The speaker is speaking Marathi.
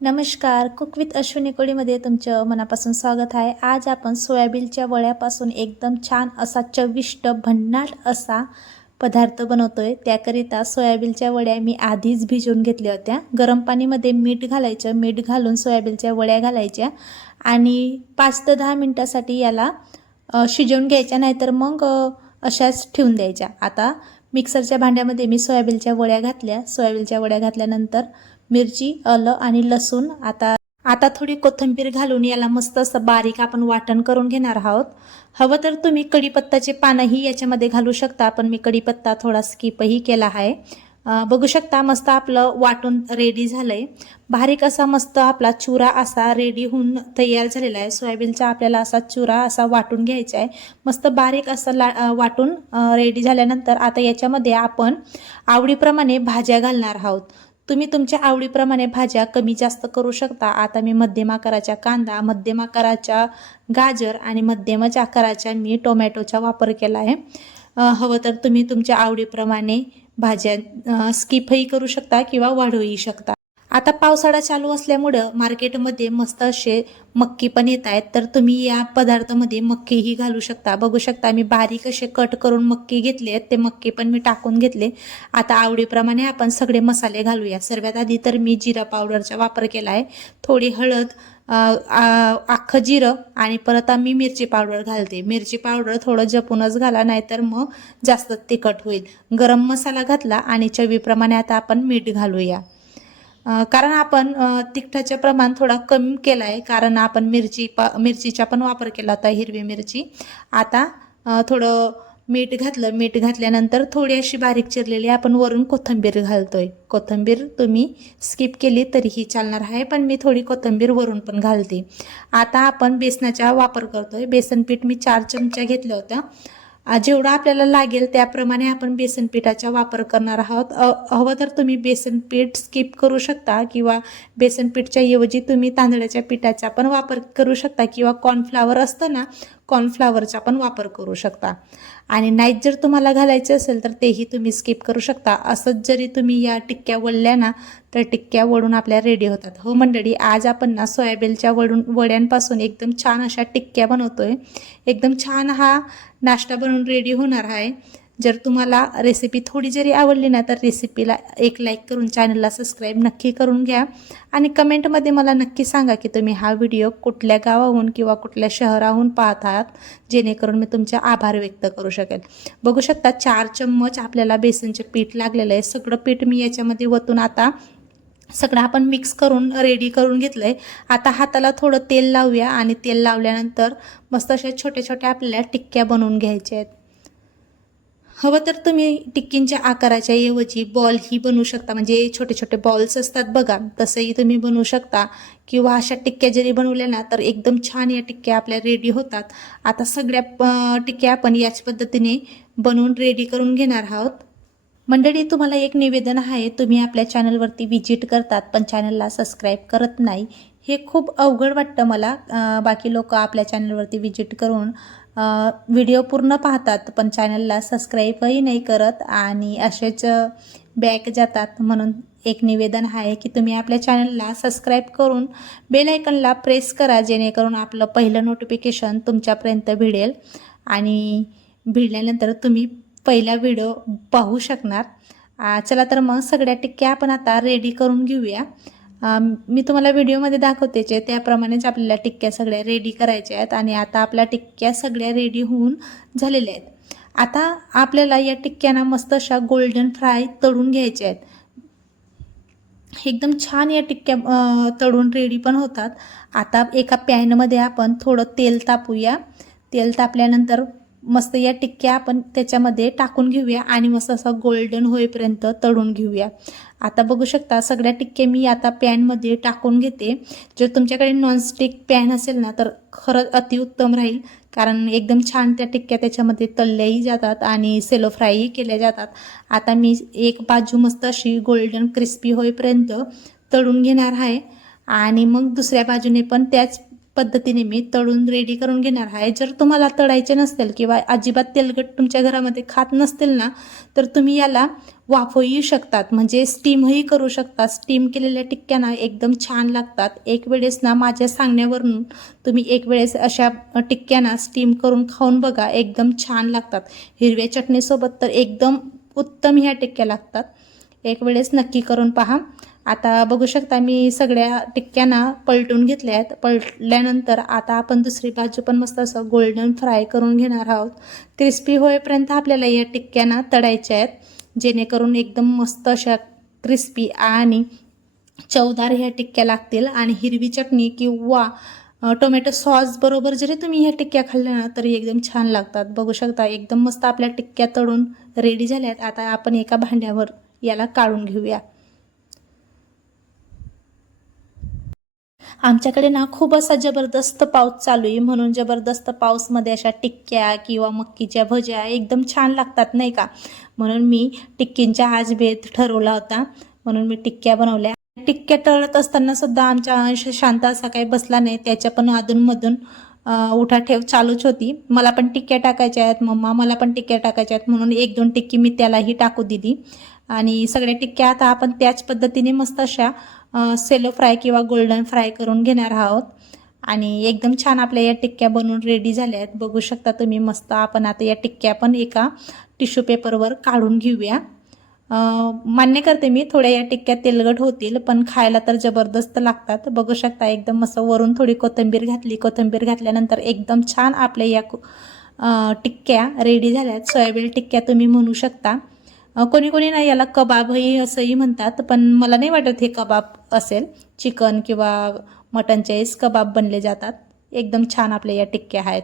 नमस्कार, कुक विथ अश्विनी कोळीमध्ये तुमचं मनापासून स्वागत आहे। आज आपण सोयाबीनच्या वड्यापासून एकदम छान असा चविष्ट भन्नाट असा पदार्थ बनवतोय। त्याकरिता सोयाबीनच्या वड्या मी आधीच भिजवून घेतल्या होत्या। गरम पाणीमध्ये मीठ घालायचं, मीठ घालून सोयाबीनच्या वड्या घालायच्या आणि 5 ते 10 मिनिटांसाठी याला शिजवून घ्यायच्या, नाहीतर मग अशाच ठेवून द्यायच्या। आता मिक्सरच्या भांड्यामध्ये मी सोयाबीनच्या वड्या घातल्या। सोयाबीनच्या वड्या घातल्यानंतर मिरची, आलं आणि लसूण, आता थोडी कोथिंबीर घालून याला मस्त असं बारीक आपण वाटण करून घेणार आहोत। हवं तर तुम्ही कढीपत्त्याचे पानंही याच्यामध्ये घालू शकता, पण मी कढीपत्ता थोडा स्किपही केला आहे। बघू शकता मस्त आपलं वाटून रेडी झालंय। बारीक असा मस्त आपला चुरा असा रेडी होऊन तयार झालेला आहे। सोयाबीनचा आपल्याला असा चुरा असा वाटून घ्यायचा आहे। मस्त बारीक असं वाटून रेडी झाल्यानंतर आता याच्यामध्ये आपण आवडीप्रमाणे भाज्या घालणार आहोत। तुम्ही तुमच्या आवडीप्रमाणे भाज्या कमी जास्त करू शकता। आता मी मध्यम आकाराचा कांदा, मध्यम आकाराचा गाजर आणि मध्यमच आकाराचा मी टोमॅटोचा वापर केला आहे। हवं तर तुम्ही तुमच्या आवडीप्रमाणे भाज्या स्किपही करू शकता किंवा वाढवूही शकता। आता पावसाळा चालू असल्यामुळे मार्केटमध्ये मस्त असे मक्की पण येत आहेत, तर तुम्ही या पदार्थामध्ये मक्कीही घालू शकता। बघू शकता मी बारीक असे कट करून मक्की घेतले आहेत, ते मक्की पण मी टाकून घेतले। आता आवडीप्रमाणे आपण सगळे मसाले घालूया। सर्वात आधी तर मी जिरा पावडरचा वापर केला आहे, थोडी हळद, अख्खं जिरं आणि परत आम्ही मिरची पावडर घालते। मिरची पावडर थोडं जपूनच घाला, नाहीतर मग जास्त तिखट होईल। गरम मसाला घातला आणि चवीप्रमाणे आता आपण मीठ घालूया। कारण आपण तिखटाचे प्रमाण थोडा कमी केला आहे, कारण आपण मिरचीचा पण वापर केला होता, हिरवी मिरची। आता थोडं मीठ घातलं। मीठ घातल्यानंतर थोडी अशी बारीक चिरलेली आपण वरून कोथिंबीर घालतोय। कोथिंबीर तुम्ही स्किप केली तरीही चालणार आहे, पण मी थोडी कोथिंबीर वरून पण घालते। आता आपण बेसनाचा वापर करतोय। बेसन पीठ मी 4 चमचे घेतलं होतं। जेवढं आपल्याला लागेल त्याप्रमाणे आपण बेसन पिठाचा वापर करणार आहोत। हवं तर तुम्ही बेसन पीठ स्किप करू शकता किंवा बेसन पीठच्या ऐवजी तुम्ही तांदळाच्या पिठाचा पण वापर करू शकता किंवा कॉर्नफ्लॉवर असतं ना, कॉर्नफ्लॉवरचा पण वापर करू शकता। आणि नाहीत जर तुम्हाला घालायचे असेल तर तेही तुम्ही स्किप करू शकता। असंच जरी तुम्ही या टिक्क्या वळल्या ना, तर टिक्क्या वळून आपल्या रेडी होतात। हो मंडळी, आज आपण ना सोयाबीनच्या वड्यांपासून एकदम छान अशा टिक्क्या बनवतोय। एकदम छान हा नाश्ता बनवून रेडी होणार आहे। जर तुम्हाला रेसिपी थोडी जरी आवडली ना, तर रेसिपीला एक लाईक करून चॅनलला सबस्क्राईब नक्की करून घ्या आणि कमेंटमध्ये मला नक्की सांगा की तुम्ही हा व्हिडिओ कुठल्या गावाहून किंवा कुठल्या शहराहून पाहत आहात, जेणेकरून मी तुमचे आभार व्यक्त करू शकेल। बघू शकता 4 चम्मच आपल्याला बेसनचे पीठ लागलेलं आहे। सगळं पीठ मी याच्यामध्ये वतून आता सगळं आपण मिक्स करून रेडी करून घेतलंय। आता हाताला थोडं तेल लावूया आणि तेल लावल्यानंतर मस्त अशा छोट्या छोट्या आपल्याला टिक्क्या बनवून घ्यायच्या आहेत। हवं तर तुम्ही टिक्कींच्या आकाराच्या ऐवजी बॉलही बनवू शकता, म्हणजे छोटे छोटे बॉल्स असतात बघा, तसंही तुम्ही बनवू शकता किंवा अशा टिक्क्या जरी बनवल्या ना, तर एकदम छान या टिक्क्या आपल्या रेडी होतात। आता सगळ्या टिक्क्या आपण याच पद्धतीने बनवून रेडी करून घेणार आहोत। मंडळी, तुम्हाला एक निवेदन आहे, तुम्ही आपल्या चॅनलवरती विजिट करतात पण चॅनलला सबस्क्राईब करत नाही। हे खूप अवघड वाटतं मला। बाकी लोक आपल्या चॅनलवरती विजिट करून व्हिडिओ पूर्ण पाहतात पण चॅनलला सबस्क्राईबही नाही करत आणि असेच बॅक जातात। म्हणून एक निवेदन आहे की तुम्ही आपल्या चॅनलला सबस्क्राईब करून बेल आयकॉनला प्रेस करा, जेणेकरून आपलं पहिलं नोटिफिकेशन तुमच्यापर्यंत भिडेल आणि भिडल्यानंतर तुम्ही पहिला व्हिडिओ पाहू शकणार। चला तर मग सगळ्या टिक्क्या आपण आता रेडी करून घेऊया। मी तुम्हाला व्हिडिओमध्ये दाखवते त्याप्रमाणेच आपल्याला टिक्क्या सगळ्या रेडी करायच्या आहेत आणि आता आपल्या टिक्क्या सगळ्या रेडी होऊन झालेल्या आहेत। आता आपल्याला या टिक्क्यांना मस्त अशा गोल्डन फ्राय तळून घ्यायच्या आहेत। एकदम छान या टिक्क्या तळून रेडी पण होतात। आता एका पॅनमध्ये आपण थोडं तेल तापूया। तेल तापल्यानंतर मस्त या टिक्क्या आपण त्याच्यामध्ये टाकून घेऊया आणि मस्त असं गोल्डन होईपर्यंत तळून घेऊया। आता बघू शकता सगळ्या टिक्क्या मी आता पॅनमध्ये टाकून घेते। जर तुमच्याकडे नॉनस्टिक पॅन असेल ना, तर खरंच अतिउत्तम राहील, कारण एकदम छान त्या टिक्क्या त्याच्यामध्ये तळल्याही जातात आणि सेलो फ्रायही केल्या जातात। आता मी एक बाजू मस्त अशी गोल्डन क्रिस्पी होईपर्यंत तळून घेणार आहे आणि मग दुसऱ्या बाजूने पण त्याच पद्धतीने मी तळून रेडी करून घेणार आहे. जर तुम्हाला तळायचे नसतील किंवा अजिबात तेलकट तुमच्या घरामध्ये खात नसतील ना, तर तुम्ही याला वाफवू शकतात, म्हणजे स्टीमही करू शकता. स्टीम केलेल्या टिक्क्या ना एकदम छान लागतात. एक वेळेस ना माझ्या सांगण्यावरून तुम्ही एक वेळेस अशा टिक्क्या ना स्टीम करून खाऊन बघा, एकदम छान लागतात. हिरव्या चटणीसोबत तर एकदम उत्तम ह्या टिक्क्या लागतात. एक वेळेस नक्की करून पहा. आता बघू शकता मी सगळ्या टिक्क्यांना पलटून घेतल्या आहेत. पलटल्यानंतर आता आपण दुसरी बाजू पण मस्त असं गोल्डन फ्राय करून घेणार आहोत. क्रिस्पी होईपर्यंत आपल्याला या टिक्क्यांना तळायच्या आहेत, जेणेकरून एकदम मस्त अशा क्रिस्पी आणि चवदार ह्या टिक्क्या लागतील. आणि हिरवी चटणी किंवा टोमॅटो सॉस बरोबर जरी तुम्ही ह्या टिक्क्या खाल्ल्या ना तरी एकदम छान लागतात. बघू शकता एकदम मस्त आपल्या टिक्क्या तळून रेडी झाल्यात. आता आपण एका भांड्यावर याला काढून घेऊया. आमच्याकडे ना खूप असा जबरदस्त पाऊस चालू आहे, म्हणून जबरदस्त पाऊसमध्ये अशा टिक्क्या किंवा मक्कीच्या भज्या एकदम छान लागतात नाही का. म्हणून मी टिक्कींचा आज बेत ठरवला होता, म्हणून मी टिक्क्या बनवल्या. टिक्क्या तळत असताना सुद्धा आमचा अंश शांत असा काही बसला नाही. त्याच्या पण अधूनमधून उठाठेव चालूच होती. मला पण टिक्क्या टाकायच्या आहेत मम्मा, मला पण टिक्क्या टाकायच्या आहेत, म्हणून 1-2 टिक्की मी त्यालाही टाकू दिली. आणि सगळ्या टिक्क्या आता आपण त्याच पद्धतीने मस्त अशा सेलो फ्राय किंवा गोल्डन फ्राय करून घेणार आहोत. आणि एकदम छान आपल्या या टिक्क्या बनवून रेडी झाल्या आहेत. बघू शकता तुम्ही मस्त. आपण आता या टिक्क्या पण एका टिश्यू पेपरवर काढून घेऊया. मान्य करते मी, थोड्या या टिक्क्या तेलगट होतील पण खायला तर जबरदस्त लागतात. बघू शकता एकदम मस्त. वरून थोडी कोथिंबीर घातली. कोथिंबीर घातल्यानंतर एकदम छान आपल्या या टिक्क्या रेडी झाल्यात. सोयाबीन टिक्क्या तुम्ही म्हणू शकता. कोणी कोणी ना याला कबाबही असंही म्हणतात, पण मला नाही वाटत हे कबाब असेल. चिकन किंवा मटनचेच कबाब बनले जातात. एकदम छान आपल्या या टिक्क्या आहेत.